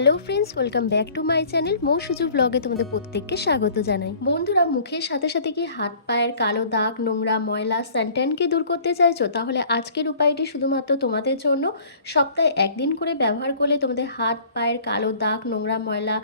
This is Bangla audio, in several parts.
Hello friends welcome back to my channel Mou Suju ব্লগে তোমাদের প্রত্যেককে স্বাগত জানাই। বন্ধুরা, মুখের সাথে সাথে কি হাত পায়ের কালো দাগ, নোংরা ময়লা, স্যান্টানকে দূর করতে চাইছো? তাহলে আজকের উপায়টি শুধুমাত্র তোমাদের জন্য। সপ্তাহে একদিন করে ব্যবহার করলে তোমাদের হাত পায়ের কালো দাগ, নোংরা ময়লা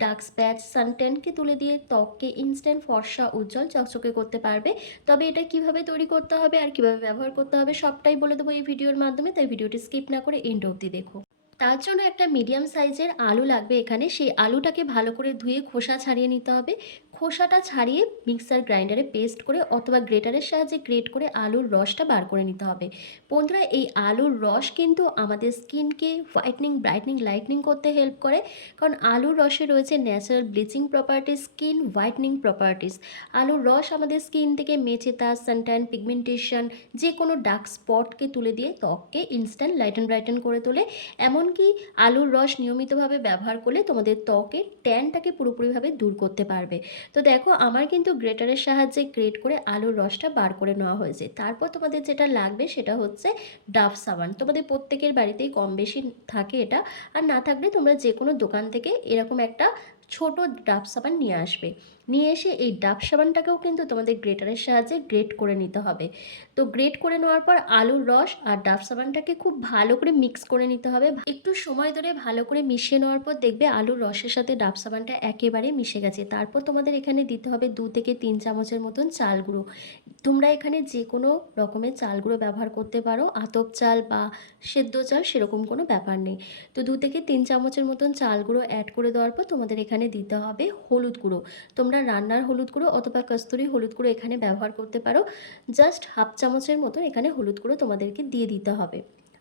ডার্ক স্প্যাচ সানট্যানকে তুলে দিয়ে ত্বককে ইনস্ট্যান্ট ফর্সা, উজ্জ্বল, চকচকে করতে পারবে। তবে এটা কীভাবে তৈরি করতে হবে আর কীভাবে ব্যবহার করতে হবে সবটাই বলে দেবো এই ভিডিওর মাধ্যমে, তাই ভিডিওটি স্কিপ না করে এন্ড অবধি দেখো। তার জন্য একটা মিডিয়াম সাইজের আলু লাগবে এখানে। সেই আলুটাকে ভালো করে ধুয়ে খোসা ছাড়িয়ে নিতে হবে। খোসাটা ছাড়িয়ে মিক্সার গ্রাইন্ডারে পেস্ট করে অথবা গ্রেটারের সাহায্যে গ্রেট করে আলুর রসটা বার করে নিতে হবে। বন্ধুরা, এই আলুর রস কিন্তু আমাদের স্কিনকে হোয়াইটনিং, ব্রাইটনিং, লাইটনিং করতে হেল্প করে। কারণ আলুর রসে রয়েছে natural bleaching properties, skin whitening properties. আলুর রস আমাদের স্কিন থেকে মেচেতা, সানট্যান, পিগমেন্টেশন যে কোনো ডার্ক স্পটকে তুলে দিয়ে ত্বককে ইনস্ট্যান্ট লাইটন ব্রাইটন করে তোলে। এমনকি আলুর রস নিয়মিতভাবে ব্যবহার করলে তোমাদের ত্বকের ট্যানটাকে পুরোপুরিভাবে দূর করতে পারবে। তো দেখো, আমার কিন্তু গ্রেটারের সাহায্যে গ্রেট করে আলুর রসটা বার করে নেওয়া হয়েছে। তারপর তোমাদের যেটা লাগবে সেটা হচ্ছে ডাফ সাবান। তোমাদের প্রত্যেকের বাড়িতেই কম বেশি থাকে এটা। আর না থাকলে তোমরা যে কোনো দোকান থেকে এরকম একটা ছোট ডাব সাবান নিয়ে আসবে। নিয়ে এসে এই ডাব সাবানটাকেও কিন্তু তোমাদের গ্রেটারের সাহায্যে গ্রেট করে নিতে হবে। তো গ্রেট করে নেওয়ার পর আলুর রস আর ডাব সাবানটাকে খুব ভালো করে মিক্স করে নিতে হবে। একটু সময় ধরে ভালো করে মিশিয়ে নেওয়ার পর দেখবে আলুর রসের সাথে ডাব সাবানটা একেবারে মিশে গেছে। তারপর তোমাদের এখানে দিতে হবে দু থেকে তিন চামচের মতন চাল গুঁড়ো। তোমরা এখানে যে কোনো রকমের চাল গুঁড়ো ব্যবহার করতে পারো। আতপ চাল বা সেদ্ধ চাল সেরকম কোনো ব্যাপার নেই। তো দু থেকে তিন চামচের মতন চাল গুঁড়ো অ্যাড করে দেওয়ার পর তোমাদের এখানে দিতে হবে হলুদ গুঁড়ো। তোমরা রান্নার হলুদ গুঁড়ো অথবা কস্তুরি হলুদ গুঁড়ো এখানে ব্যবহার করতে পারো। জাস্ট হাফ চামচের মতন এখানে হলুদ গুঁড়ো তোমাদেরকে দিয়ে দিতে হবে।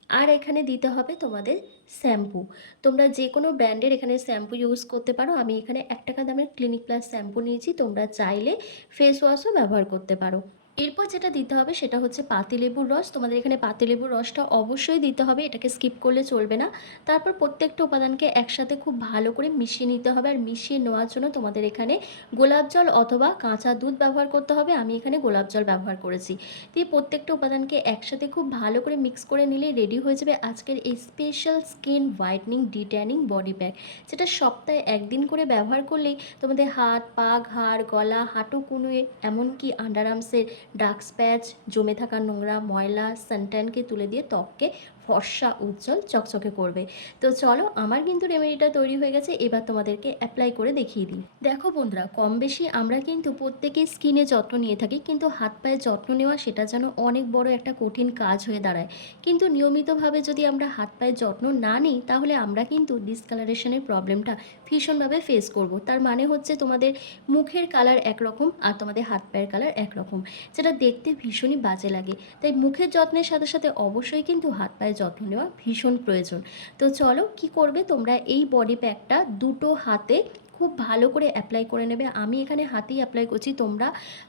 আর এখানে দিতে হবে তোমাদের শ্যাম্পু। তোমরা যে কোনো ব্র্যান্ডের এখানে শ্যাম্পু ইউজ করতে পারো। আমি এখানে এক টাকা দামের ক্লিনিক প্লাস শ্যাম্পু নিয়েছি। তোমরা চাইলে ফেস ওয়াশও ব্যবহার করতে পারো। এরপর যেটা দিতে হবে সেটা হচ্ছে পাতিলেবুর রস। তোমাদের এখানে পাতিলেবুর রসটা অবশ্যই দিতে হবে, এটাকে স্কিপ করলে চলবে না। তারপর প্রত্যেকটা উপাদানকে একসাথে খুব ভালো করে মিশিয়ে নিতে হবে আর মিশিয়ে নেওয়ার জন্য তোমাদের এখানে গোলাপ জল অথবা কাঁচা দুধ ব্যবহার করতে হবে। আমি এখানে গোলাপ জল ব্যবহার করেছি। দিয়ে প্রত্যেকটা উপাদানকে একসাথে খুব ভালো করে মিক্স করে নিলে রেডি হয়ে যাবে আজকের এই special skin whitening detanning body pack যেটা সপ্তাহে একদিন করে ব্যবহার করলেই তোমাদের হাত, পা, ঘাড়, গলা, হাঁটু, কুনুয়ে, এমনকি আন্ডারআর্মসের ডার্ক স্প্যাচ জমে থাকা নোংরা ময়লা সানট্যানকে তুলে দিয়ে ত্বককে ফর্সা, উজ্জ্বল, চকচকে করবে। তো চলো, আমার কিন্তু রেমেডিটা তৈরি হয়ে গেছে, এবার তোমাদেরকে অ্যাপ্লাই করে দেখিয়ে দিই। দেখো বন্ধুরা কম বেশি আমরা কিন্তু প্রত্যেকেই স্কিনে যত্ন নিয়ে থাকি, কিন্তু হাত পায়ে যত্ন নেওয়া সেটা যেন অনেক বড় একটা কঠিন কাজ হয়ে দাঁড়ায়। কিন্তু নিয়মিতভাবে যদি আমরা হাত পায়ের যত্ন না নিই, তাহলে আমরা কিন্তু ডিসকালারেশনের প্রবলেমটা ভীষণভাবে ফেস করব। তার মানে হচ্ছে তোমাদের মুখের কালার একরকম, আর তোমাদের হাত পায়ের কালার একরকম, যেটা দেখতে ভীষণই বাজে লাগে। তাই মুখের যত্নের সাথে সাথে অবশ্যই কিন্তু হাত পায়ের যত্ন নেওয়া ভীষণ প্রয়োজন। তো চলো কি করবে তোমরা এই বডি প্যাকটা দুটো হাতে খুব ভালো করে অ্যাপ্লাই করে নেবে। আমি এখানে হাতেই অ্যাপ্লাই করছি, তোমরা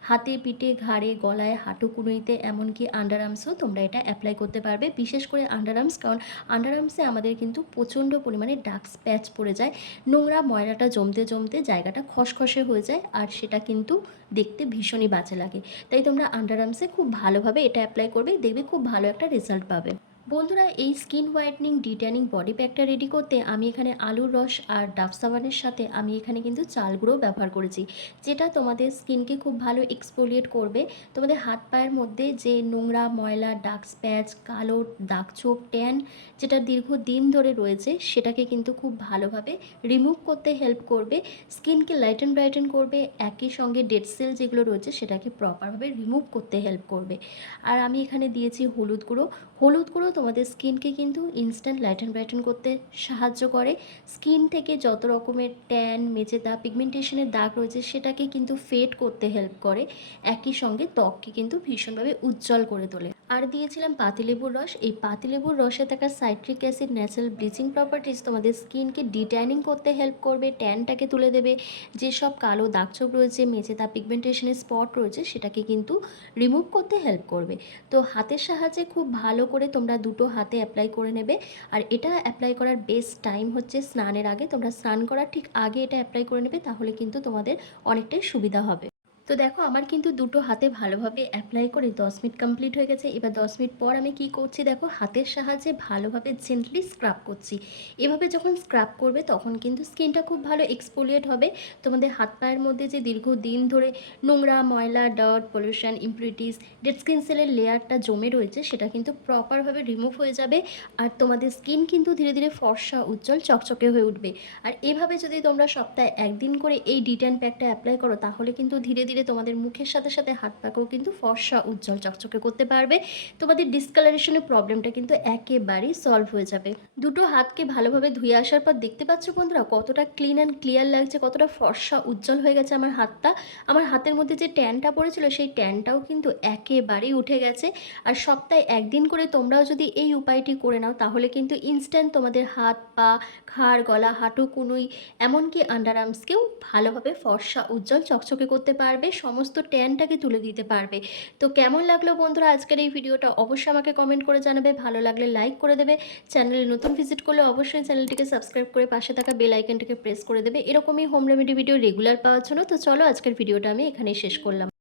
হাতে পিঠে, ঘাড়ে, গলায়, হাঁটু কুনুইতে এমনকি আন্ডার আর্মসেও তোমরা এটা অ্যাপ্লাই করতে পারবে। বিশেষ করে আন্ডার আর্মস কারণ আন্ডার আর্মসে আমাদের কিন্তু প্রচণ্ড পরিমাণে ডার্ক স্প্যাচ পড়ে যায়। নোংরা ময়লাটা জমতে জমতে জায়গাটা খসখসে হয়ে যায় আর সেটা কিন্তু দেখতে ভীষণই বাজে লাগে। তাই তোমরা আন্ডার আর্মসে খুব ভালোভাবে এটা অ্যাপ্লাই করবে, দেখবে খুব ভালো একটা রেজাল্ট পাবে। বন্ধুরা, এই স্কিন হোয়াইটনিং, ডিটেনিং বডি প্যাকটা রেডি করতে আমি এখানে আলুর রস আর ডাব সাবানের সাথে আমি এখানে কিন্তু চাল গুঁড়ো ব্যবহার করেছি, যেটা তোমাদের স্কিনকে খুব ভালো এক্সপোলিয়েট করবে। তোমাদের হাত পায়ের মধ্যে যে নোংরা ময়লা ডার্ক স্প্যাচ কালো দাগ ছোপ ট্যান যেটা দীর্ঘদিন ধরে রয়েছে, সেটাকে কিন্তু খুব ভালোভাবে রিমুভ করতে হেল্প করবে। স্কিনকে লাইটেন ব্রাইটেন করবে, একই সঙ্গে ডেড সেল যেগুলো রয়েছে, সেটাকে প্রপারভাবে রিমুভ করতে হেল্প করবে। আর আমি এখানে দিয়েছি হলুদ গুঁড়ো হলুদ গুঁড়ো তোমাদের স্কিনকে কিন্তু ইনস্ট্যান্ট লাইটেন ব্রাইটেন করতে সাহায্য করে। স্কিন থেকে যত রকমের ট্যান মেচেদা পিগমেন্টেশনের দাগ রয়েছে সেটাকে কিন্তু ফেড করতে হেল্প করে। একই সঙ্গে ত্বককে কিন্তু ভীষণভাবে উজ্জ্বল করে তোলে। আর দিয়েছিলাম পাতিলেবুর রস। এই পাতিলেবুর রসে থাকা citric acid natural bleaching properties তোমাদের স্কিনকে ডিট্যানিং করতে হেল্প করবে ট্যানটাকে তুলে দেবে। যেসব কালো দাগছোপ রয়েছে মেঝে মেচেদা পিগমেন্টেশনের স্পট রয়েছে, সেটাকে কিন্তু রিমুভ করতে হেল্প করবে। তো হাতের সাহায্যে খুব ভালো করে তোমরা দুটো হাতে অ্যাপ্লাই করে নেবে। আর এটা অ্যাপ্লাই করার বেস্ট টাইম হচ্ছে স্নানের আগে। তোমরা স্নান করার ঠিক আগে এটা অ্যাপ্লাই করে নেবে, তাহলে কিন্তু তোমাদের অনেকটাই সুবিধা হবে। তো দেখো, আমার কিন্তু দুটো হাতে ভালোভাবে অ্যাপ্লাই করে দশ মিনিট কমপ্লিট হয়ে গেছে। এবার দশ মিনিট পর আমি কি করছি দেখো, হাতের সাহায্যে ভালোভাবে জেন্টলি স্ক্রাব করছি। এভাবে যখন স্ক্রাব করবে তখন কিন্তু স্কিনটা খুব ভালো এক্সপোলিয়েট হবে। তোমাদের হাত পায়ের মধ্যে যে দীর্ঘ দিন ধরে নোংরা, ময়লা ডট পলিউশন ইমপ্রিটিস ডেড স্কিন সেলের লেয়ারটা জমে রয়েছে, সেটা কিন্তু প্রপারভাবে রিমুভ হয়ে যাবে আর তোমাদের স্কিন কিন্তু ধীরে ধীরে ফর্সা, উজ্জ্বল, চকচকে হয়ে উঠবে। আর এভাবে যদি তোমরা সপ্তাহে একদিন করে এই ডিটেন প্যাকটা অ্যাপ্লাই করো, তাহলে কিন্তু ধীরে ধীরে তোমাদের মুখের সাথে সাথে হাত পাকেও কিন্তু ফর্সা, উজ্জ্বল, চকচকে করতে পারবে। তোমাদের ডিসকালারেশনের প্রবলেমটা কিন্তু একেবারেই সলভ হয়ে যাবে। দুটো হাতকে ভালোভাবে ধুয়ে আসার পর দেখতে পাচ্ছ বন্ধুরা, কতটা ক্লিন অ্যান্ড ক্লিয়ার লাগছে, কতটা ফর্সা, উজ্জ্বল হয়ে গেছে আমার হাতটা। আমার হাতের মধ্যে যে ট্যানটা পড়েছিল, সেই ট্যানটাও কিন্তু একেবারেই উঠে গেছে। আর সপ্তাহে একদিন করে তোমরাও যদি এই উপায়টি করে নাও, তাহলে কিন্তু ইনস্ট্যান্ট তোমাদের হাত, পা, ঘাড়, গলা, হাঁটু, কুনুই, এমনকি আন্ডার আর্মসকেও ভালোভাবে ফর্সা, উজ্জ্বল, চকচকে করতে পারবে। সমস্ত ট্যানটাকে তুলে দিতে পারবে। তো কেমন লাগল বন্ধুরা আজকের এই ভিডিওটা অবশ্যই আমাকে কমেন্ট করে জানাবে। ভালো লাগলে লাইক করে দেবে। চ্যানেলে নতুন ভিজিট করলে অবশ্যই চ্যানেলটিকে সাবস্ক্রাইব করে পাশে থাকা বেল আইকনটিকে প্রেস করে দেবে। এরকমই হোম রেমেডি ভিডিও রেগুলার পাওয়ার জন্য। তো চলো আজকের ভিডিওটা আমি এখানেই শেষ করলাম।